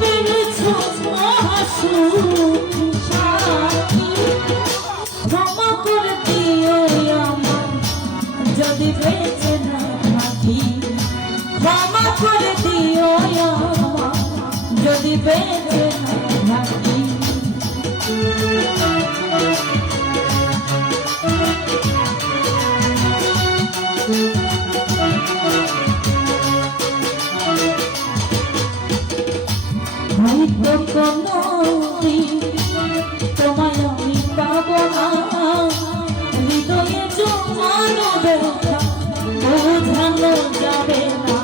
পেরেছো মহাসুখ সাথী, ক্ষমা করে দিও আমার যদি বেঁচে না থাকি, ক্ষমা করে দিও আমার যদি বেঁচে না থাকি। হয়তো কোনদিন তোমায় আমি পাবো না, হৃদয়ে জমানো ব্যথা বোঝানো যাবে না।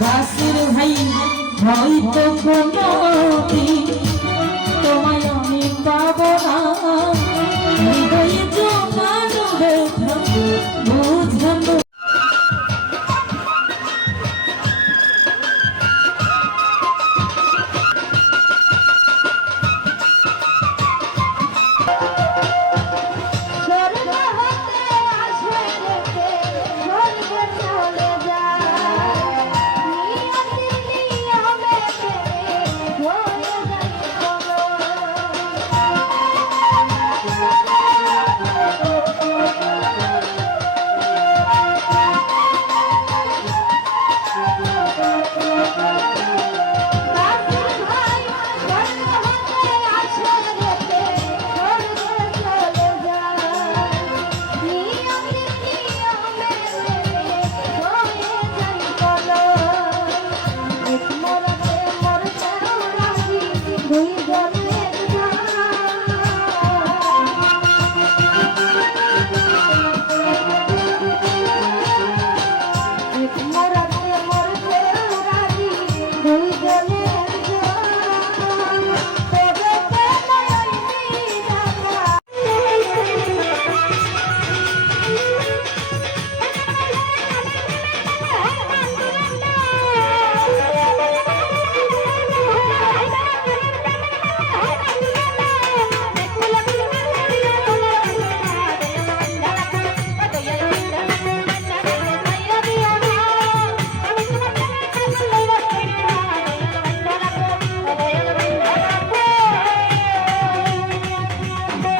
দাসের ভাই হয়তো কোনদিন তোমায় আমি পাবো না, হৃদয়ে জমানো ব্যথা বোঝানো।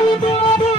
Thank you.